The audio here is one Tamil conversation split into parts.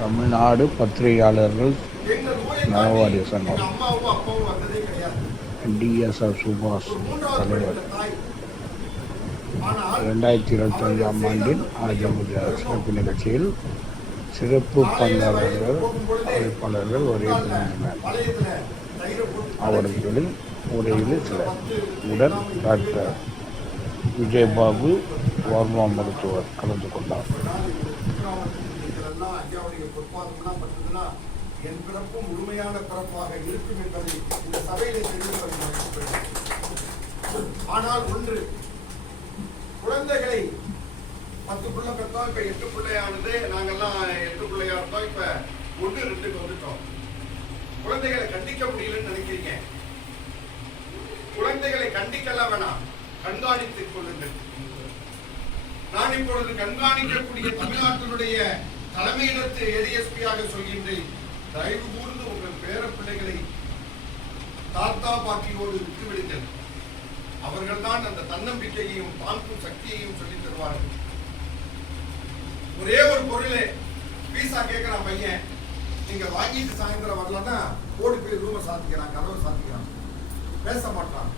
தமிழ்நாடு பத்திரிகையாளர்கள் நலவாரிய சங்கம். டிஎஸ்ஆர் சுபாஷ் தலைவர். ரெண்டாயிரத்தி இருபத்தஞ்சாம் ஆண்டின் ஆஜமுஜா சிறப்பு நிகழ்ச்சியில் சிறப்பு பங்காளர்கள் அழைப்பாளர்கள் ஒரே அவர்களின் உரையில் சில உடன் டாக்டர் விஜயபாபு வர்மா மருத்துவர் கலந்து கொண்டார். பண்ணா ஐயாவுடைய பொற்பாதம்னா பட்டதுன்னா என் பிறப்பும் முழுமையான பிறப்பாக இருக்கும் என்பதை இந்த சபையிலே தெரிவிப்பதை ஆனால் ஒன்று குழந்தைகளை பத்து பிள்ளை பெற்றோம் இப்ப எட்டு பிள்ளையானது நாங்கெல்லாம் எட்டு பிள்ளையா இருந்தோம் இப்ப ஒன்று ரெண்டுக்கு வந்துட்டோம். குழந்தைகளை கண்டிக்க முடியலன்னு நினைக்கிறீங்க? குழந்தைகளை கண்டிக்கலாம் வேணாம் கண்காணித்துக் கொள்ளுங்கள். நான் இப்பொழுது கண்காணிக்கக்கூடிய தமிழ்நாட்டினுடைய தலைமையிடத்து ஏடிஎஸ்பியாக சொல்கின்றேன். தயவு கூர்ந்து உங்கள் பேர பிள்ளைகளை தாத்தா பாட்டியோடு விட்டுவிடுங்கள். அவர்கள்தான் அந்த தன்னம்பிக்கையையும் தாழ்க்கும் சக்தியையும் சொல்லித் தருவார்கள். ஒரே ஒரு பொருளே பீஸா கேட்கிறான் பையன் நீங்க வாங்கிட்டு சாயந்தரம் வரலன்னா ஓடி போய் ரூமை சாத்திக்கிறான் கதவை சாத்திக்கிறான். பேச மாட்டான்.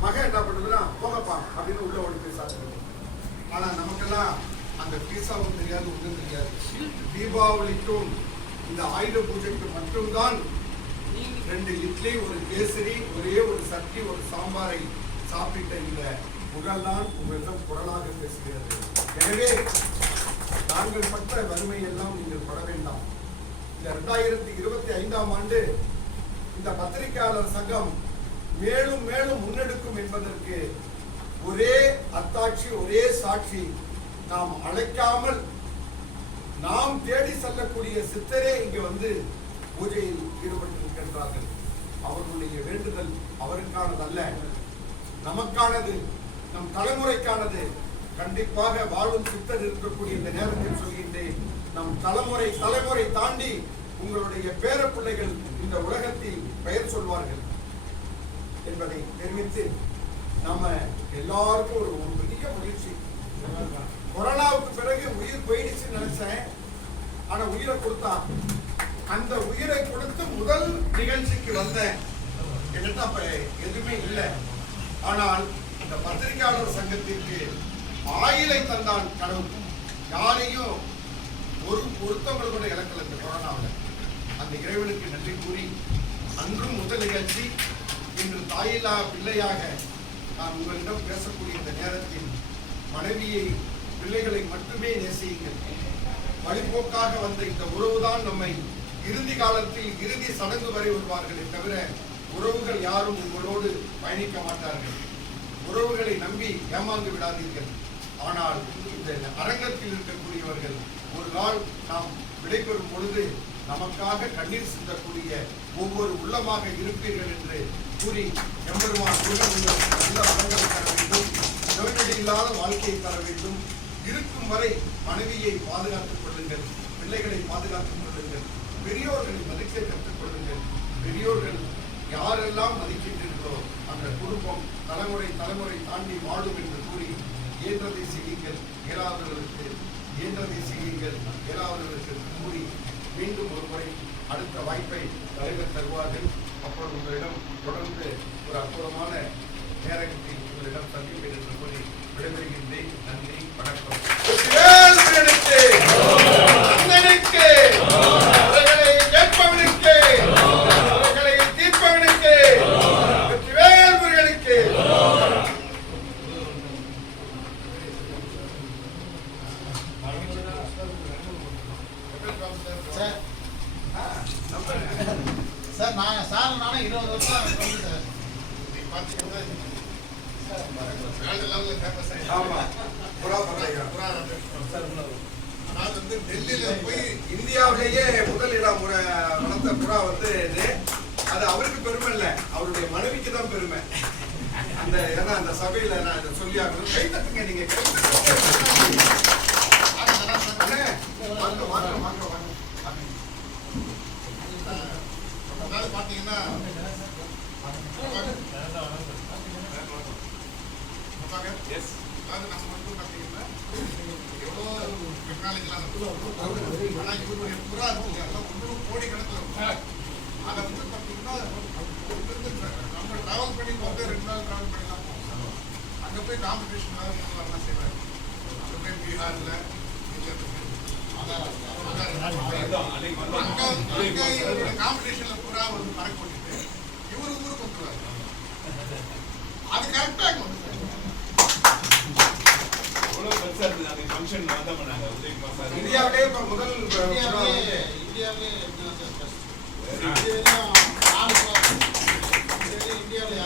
மகன் என்ன பண்ணுதுன்னா போகப்பா அப்படின்னு உள்ள ஓடி போய் சாத்திக்கிறான். ஆனா நமக்கெல்லாம் அந்த பீஸாவும் தெரியாது ஒன்றும் தெரியாது. தீபாவளிக்கும் இந்த ஆயுத பூஜைக்கு மட்டும்தான் ரெண்டு இட்லி ஒரு கேசரி ஒரே ஒரு சட்னி ஒரு சாம்பாரை சாப்பிட்ட இந்த புகழ்தான் உங்களிடம் குரலாக பேசுகிறது. எனவே நாங்கள் பட்ட வறுமை எல்லாம் நீங்கள் பட வேண்டாம். இந்த இரண்டாயிரத்தி இருபத்தி ஐந்தாம் ஆண்டு இந்த பத்திரிகையாளர் சங்கம் மேலும் மேலும் முன்னெடுக்கும் என்பதற்கு ஒரே அத்தாட்சி ஒரே சாட்சி நாம் அழைக்காமல் நாம் தேடி செல்லக்கூடிய சித்தரே இங்கு வந்து பூஜையில் ஈடுபட்டிருக்கின்றார்கள். அவர்களுடைய வேண்டுதல் அவருக்கானதல்ல. நமக்கானது நம் தலைமுறைக்கானது. கண்டிப்பாக வாழும் சித்தர் இருக்கக்கூடிய இந்த நேரத்தில் சொல்கின்றேன் நம் தலைமுறை தலைமுறை தாண்டி உங்களுடைய பேர பிள்ளைகள் இந்த உலகத்தில் பெயர் சொல்வார்கள் என்பதை தெரிவித்து நாம எல்லாருக்கும் ஒரு ஒரு பெரிய மகிழ்ச்சி. கொரோனாவுக்கு பிறகு உயிர் போயிடுச்சுன்னு நினைச்சேன். ஆனா உயிரை கொடுத்தான். அந்த உயிரை கொடுத்து முதல் நிகழ்ச்சிக்கு வந்தேன். என்கிட்ட அப்ப எதுவுமே இல்லை. ஆனால் இந்த பத்திரிகையாளர் சங்கத்திற்கு ஆயிலை தந்தான் கடவுள். யாரையும் ஒரு ஒருத்தவங்களை கூட இழக்கல இந்த கொரோனாவில். அந்த இறைவனுக்கு நன்றி கூறி அன்றும் முதல் நிகழ்ச்சி இன்று தாயில்லா பிள்ளையாக நான் உங்களிடம் பேசக்கூடிய இந்த நேரத்தில் மனைவியை பிள்ளைகளை மட்டுமே நேசியுங்கள். வழிபோக்காக வந்த இந்த உறவுதான் நம்மை இறுதி காலத்தில் இறுதி சடங்கு வரை வருவார்களே தவிர உறவுகள் யாரும் உங்களோடு பயணிக்க மாட்டார்கள். உறவுகளை நம்பி ஏமாந்து விடாதீர்கள். ஆனால் இந்த அரங்கத்தில் இருக்கக்கூடியவர்கள் ஒரு நாள் நாம் விடைபெறும் பொழுது நமக்காக கண்ணீர் சிந்தக்கூடிய ஒவ்வொரு உள்ளமாக இருப்பீர்கள் என்று கூறி எம்பெருமான் நல்ல வளங்களை தர வேண்டும். நோய்நொடி இல்லாத வாழ்க்கையை தர வேண்டும். இருக்கும் வரை மனைவியை பாதுகாத்துக் கொள்ளுங்கள் பிள்ளைகளை பாதுகாத்துக் கொள்ளுங்கள் பெரியோர்களை மதிக்க கற்றுக் கொள்ளுங்கள். பெரியோர்கள் யாரெல்லாம் மதிக்கின்றீர்களோ அந்த குடும்பம் தலைமுறை தலைமுறை தாண்டி வாழும் என்று கூறி இயன்றதை செய்யுங்கள் இயலாதவர்களுக்கு இயன்றதை செய்யுங்கள் இயலாதவர்களுக்கு கூறி மீண்டும் ஒரு முறை அடுத்த வாய்ப்பை தலைவர் தருவார்கள். அப்பொழுது உங்களிடம் தொடர்ந்து ஒரு அற்புதமான நேரத்தில் உங்களிடம் சந்திப்பேன் இருபது வருஷம் வந்து சார் ஆமா புறா பறவைகள். நான் வந்து டெல்லியில போய் இந்தியாவிலேயே முதலிடம் முறை வளர்த்த புறா வந்து இது அது அவருக்கு பெருமை இல்லை அவருடைய மனைவிக்கு தான் பெருமை அந்த ஏன்னா அந்த சபையில நான் இதை சொல்லி ஆகணும் கை தட்டுங்க நீங்க கை தட்டுங்க. அண்ணே, வாங்க, வாங்க, வாங்க, வாங்க. அதாவது பாத்தீங்கன்னா அதாவது நம்ம வந்து பாத்தீங்கன்னா எவ்வளோ டெக்னாலஜிலாம் ஆனா இவருடைய புறா சார் அதை வந்து பார்த்தீங்கன்னா நம்ம டிராவல் பண்ணி போட்டு ரெண்டு நாள் டிராவல் பண்ணி தான் போவோம் அங்கே போய் காம்படிஷன் மூணு வரலாம் செய்வார். அங்கே போய் பீகாரில் காம்படிஷன்ல பூரா வந்து மறக்க பண்ணிட்டு இவரு ஊருக்கு வந்துருவாரு. அது கரெக்டா ஃபங்க்ஷன் அதான் பண்ணாங்க உதயகுமார் சார் இந்தியாவிலே இப்போ முதல் இந்தியாவிலே இந்தியாவிலே இந்தியாவிலே